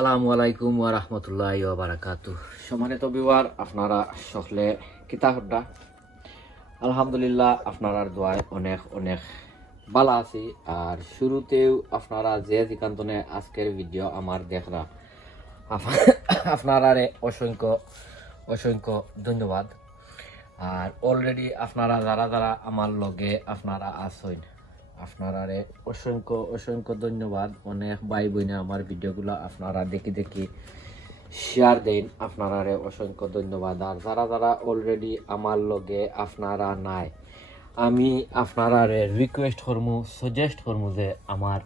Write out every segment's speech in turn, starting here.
আসসালামু আলাইকুম ওয়া রাহমাতুল্লাহি ওয়া বারাকাতু সম্মানিত বিওয়ার আপনারা সকলে কিতা হড্ডা আলহামদুলিল্লাহ, আপনারার দোয়ায় অনেক অনেক ভালো আছি। আর শুরুতেও আপনারা যে দিকান্তনে আজকের ভিডিও আমার দেখরা আপনারারে অসংখ্য অসংখ্য ধন্যবাদ। আর অলরেডি আপনারা, যারা যারা আমার লগে আপনারা আসেন আপনারারে অসংখ্য অসংখ্য ধন্যবাদ। অনেক ভাই বোনে আমার ভিডিওগুলো আপনারা দেখি দেখি শেয়ার দেন। আপনারারে অসংখ্য ধন্যবাদ। আর যারা যারা অলরেডি আমার লগে আপনারা নাই, আমি আপনারারে রিকোয়েস্ট করমু সাজেস্ট করমু যে আমার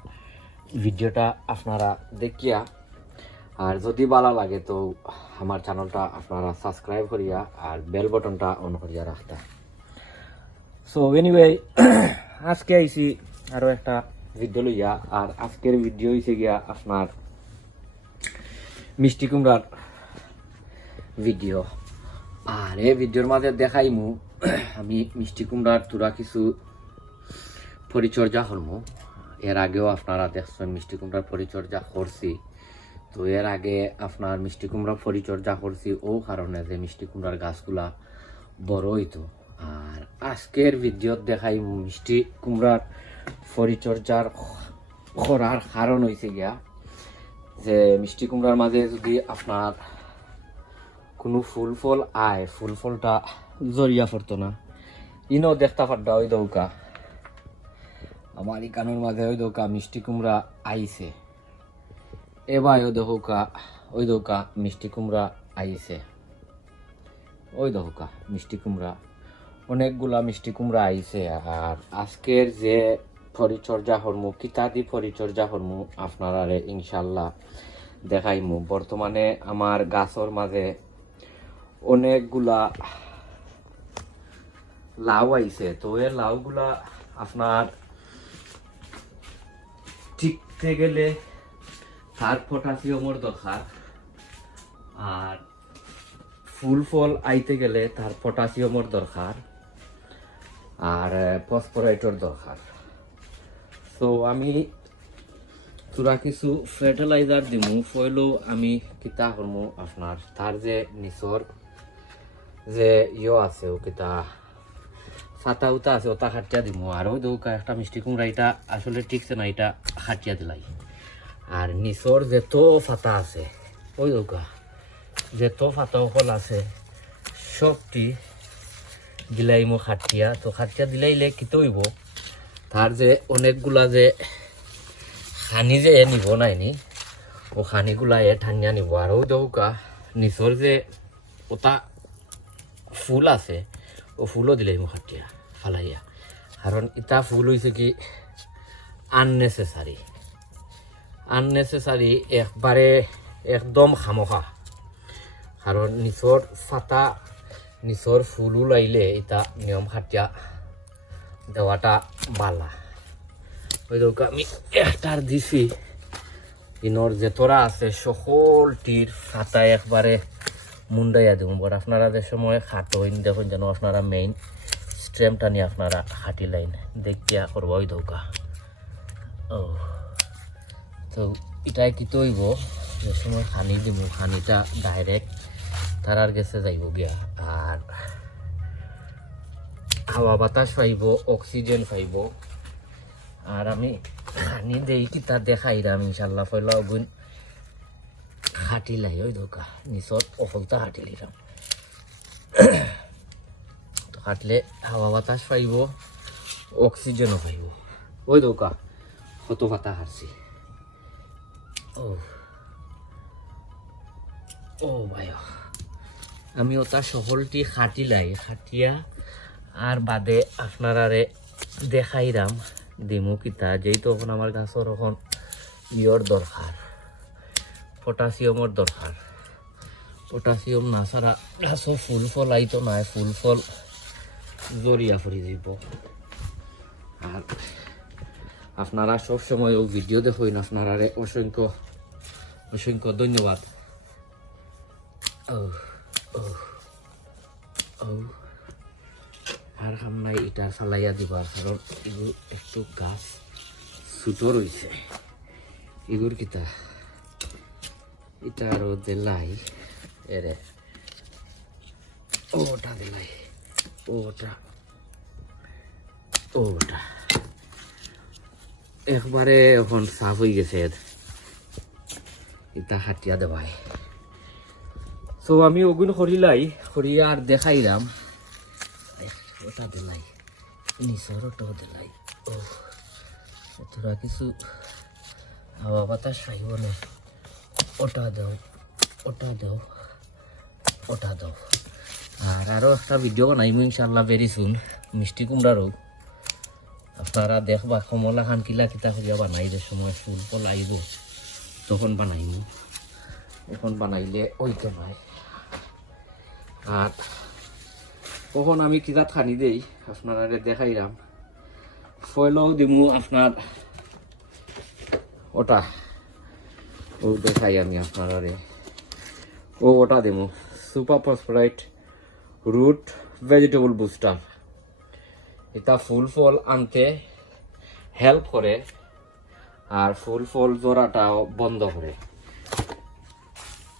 ভিডিওটা আপনারা দেখিয়া, আর যদি ভালো লাগে তো আমার চ্যানেলটা আপনারা সাবস্ক্রাইব করিয়া আর বেল বটনটা অন করিয়া রাখতা। সো এনিওয়ে আজকে আইছি আরও একটা ভিডিও লইয়া, আর আজকের ভিডিও হইছে গিয়া আপনার মিষ্টি কুমড়ার ভিডিও আর এই ভিডিওর মাঝে দেখাইমু, আমি মিষ্টি কুমড়ার তুরা কিছু পরিচর্যা করমু। এর আগেও আপনারা দেখছেন মিষ্টি কুমড়ার পরিচর্যা করছি। তো এর আগে আপনার মিষ্টি কুমড়া পরিচর্যা করছি, ও কারণে যে মিষ্টি কুমড়ার গাছগুলা বড় হইতো। আর আজকের ভিডিওত দেখাই মিষ্টি কুমড়ার পরিচর্যার করার কারণ হয়েছে গিয়া যে মিষ্টি কুমড়ার মাঝে যদি আপনার কোনো ফুল ফল আয়, ফুল ফলটা জরিয়া পড়তো না। ইনো দেখতে পারডা ওই দৌকা। আমার এই কানের মাঝে ওই দৌকা মিষ্টি কুমড়া আইছে এবার ওই দৌকা ওই দৌকা মিষ্টি কুমড়া আইছে ওই দৌকা মিষ্টি কুমড়া। অনেকগুলা মিষ্টি কুমড়া আইছে, আর আজকের যে পরিচর্যা হরমু, কিতাদি পরিচর্যা হরমু আপনারা ইনশাল্লাহ দেখাইমু। বর্তমানে আমার গাছর মাঝে অনেকগুলা লাউ আইছে। তো এর লাউগুলা আপনার টিকতে গেলে তার পটাশিয়ামর দরকার, আর ফুল ফল আইতে গেলে তার পটাশিয়ামর দরকার। আর ফসফরাইটর দরকার। তো আমি তোরা কিছু ফার্টিলাইজার দিমু ফয়লো আমি কিতা করমু আপনার, তার যে নিচর যে ইয়ে আছে, ও কিতা ফাতা উতা আছে ওটা খাটিয়া দিমু। আর ওই দৌকা একটা মিষ্টি কুমড়া, এটা আসলে ঠিকছে না, এটা খাটিয়া দিলাই। আর নিচর যেত ফাতা আছে, ওই দৌকা যেত ফাতা সকল আছে, সবটি দিলাই মো খাটিয়া তো খাটিয়া দিলাইলে কি হইব? তার যে অনেকগুলা যে খানি যে নিব নাইনি ও খানিগুলা এ ঠান্ডা নিব। আর ওই দৌকা নিচর যে ওটা ফুল আছে, ও ফুলও দিলাই মো খাটিয়া ফালাইয়া। কারণ ইটা ফুল হয়েছে কি আননেসেসারি আননেসেসারি একবারে একদম খামখা। কারণ নিচর ফাতা নিচর ফুল লাইলে এটা নিয়ম খাটিয়া দেওয়াটা বালা। ওই দোক আমি একটার দিছি। ইনর যেতরা আছে সকলটির ফাতা একবারে মুন্ডাইয়া দিব বট আপনারা যে সময় খাটইন দেখুন যেন আপনারা মেইন স্ট্রেমটা নিয়ে আপনারা হাঁটি লাইন। দেখিয়া করব ওই দৌকা ও তো এটাই কি তৈব? যে সময় খানি দিব খানিটা ডাইরেক্ট তারার গেছে যাইব গিয়া। আর হাওয়া বাতাস পাইব, অক্সিজেন পাইব। আর আমি খানি দেই কি দেখাই দেখাইরাম ইনশাল্লাহ ফেল গুণ হাঁটিলাই, ওই দোকা নিচত অফলতা হাঁটিলিরাম তো হাঁটলে হাওয়া বাতাস পাইব, অক্সিজেনও পাইব। ওই দোকা কত পাতা হারছি ও। ও ভাই। আমি ওটা সফলটি খাটিলাই, খাটিয়া আর বাদে আপনারারে দেখাইরাম, দিমু কিতা যেই তখন আমার গাছর এখন ইয়র দরকার পটাশিয়ামর দরকার পটাশিয়াম না ছাড়া গাছর ফুল ফল, আইতো নাই, ফুল ফল জরিয়া ফুরি যাব। আর আপনারা সবসময় ও ভিডিও দেখুন, আপনারা অসংখ্য অসংখ্য ধন্যবাদ। ও আর নাই এটা ফালাইয়া দিবার কারণ এগুলো একটু গাছ ছোটো রয়েছে এগুর কিতা এটা আরও দিলাই এরে ওটা দিলাই ওটা ওটা একবারে এখন সাফ হয়ে গেছে এর। এটা হাতিয়া দেবাই। সো আমি ওগুন করিলাই করিয়া আর দেখাইলাম। ওটা দিলাই। নিচর ওটাও দিলাই। ও তোরা কিছু হাওয়া বাতাস খাইব না। ওটা দাও ওটা দাও ওটা দাও। আর আরও একটা ভিডিও বানাইমু ইনশাল্লাহ ভেরি সুন মিষ্টি কুমড়ারও। আপনারা দেখবা কমলা খান কিলা কিতা করিয়া বানাই যে সময় ফুল ফল আইব, তখন বানাইমু। এখন বানাইলে ওইতে নয় আর কখন আমি কিতাত খানি দেই আপনারা দেখাইলাম। ফয়লাও দিমু আপনার ওটা। ও দেখাই আমি আপনারা ও ওটা দিমু। Super phosphorite root vegetable booster. এটা ফুল ফল আনতে হেল্প করে, আর ফুল ফল জোড়াটাও বন্ধ করে।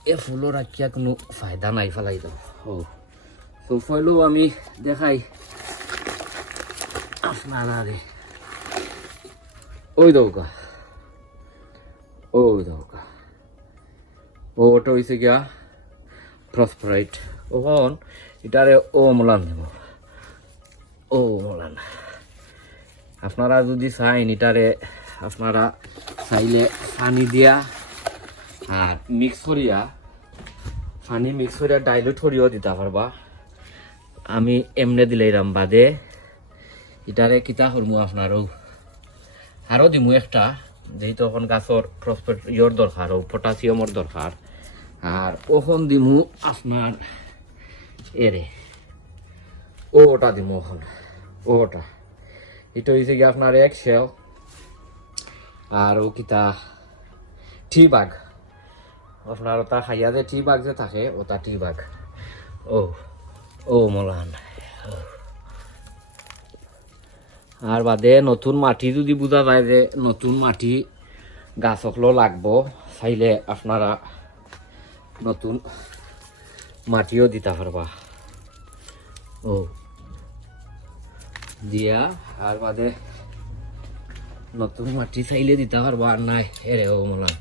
এ ফুলও রাখিয়া কোনো ফায়দা নাই ফেলাই দাও ও তো ফলও আমি দেখাই আপনারা রে ওই দৌকা ওই দৌকা ও ওটা হয়েছে গিয়া প্রসপারাইট ওখন এটারে ও মলান দেব ও মলান আপনারা যদি চাইন এটারে আপনারা চাইলে পানি দিয়া আর মিক্স করিয়া পানি মিক্স করিয়া ডাইলুট করিয়াও দিতে পারবা। আমি এমনে দিলাইরাম বাদে। এটারে কিতা করমু আপনারও আরও দিমু একটা, যেহেতু এখন গাছর প্রসপেট ইয়র দরকার ও পটাশিয়ামর দরকার আর ওখন দিমু আপনার এরে ওটা দিমু ওখন ওটা এটা হয়েছে কি আপনার এক শেল আর ও কিতা টি বাগ আপনার ওটা যে টি বাগ যে থাকে ওটা টি বাগ ও ও মলান। আর বাদে নতুন মাটি যদি বোঝা যায় যে নতুন মাটি গাছকলো লাগবো, চাইলে আপনারা নতুন মাটিও দিতে পারবা ও দিয়া আর বাদে নতুন মাটি চাইলে দিতে পারবা আর নাই এরে ও মলান।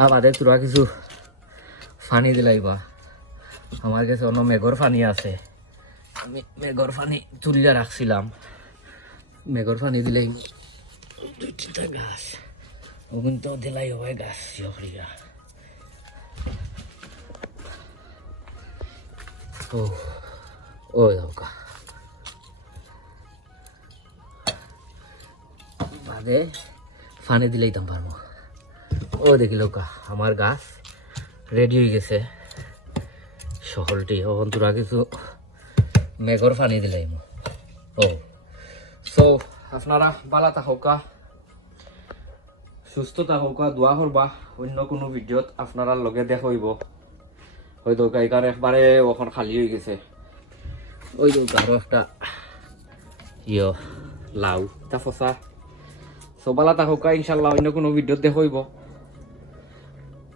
আর বাদে তোরা কিছু ফানি দিলাইবা আমার কাছে অন্য মেঘর ফানি আছে। আমি মেঘর পানি তুলিয়া রাখছিলাম মেঘর পানি দিলেই দুই তিনটা গাছ। ওগুন তো দিলাই হয় গাছ ও ও বাদে পানি দিলেই দাম পারব ও দেখি লোকা, আমার গাছ রেডি হয়ে গেছে। সকলটি এখন তোরা কিছু মেঘর পানি দিলাই ও সো আপনারা বালা থাকা সুস্থ থাকা দোয়া করবা, অন্য কোনো ভিডিওত আপনারা লগে দেখাইব। হয়তো গাইকার একবারে ওখান খালি হয়ে গেছে। ওই তো আরও একটা ইয়, লাউ তা ফসা। সো বালা থাকা ইনশাল্লাহ অন্য কোনো ভিডিওত দেখাইব।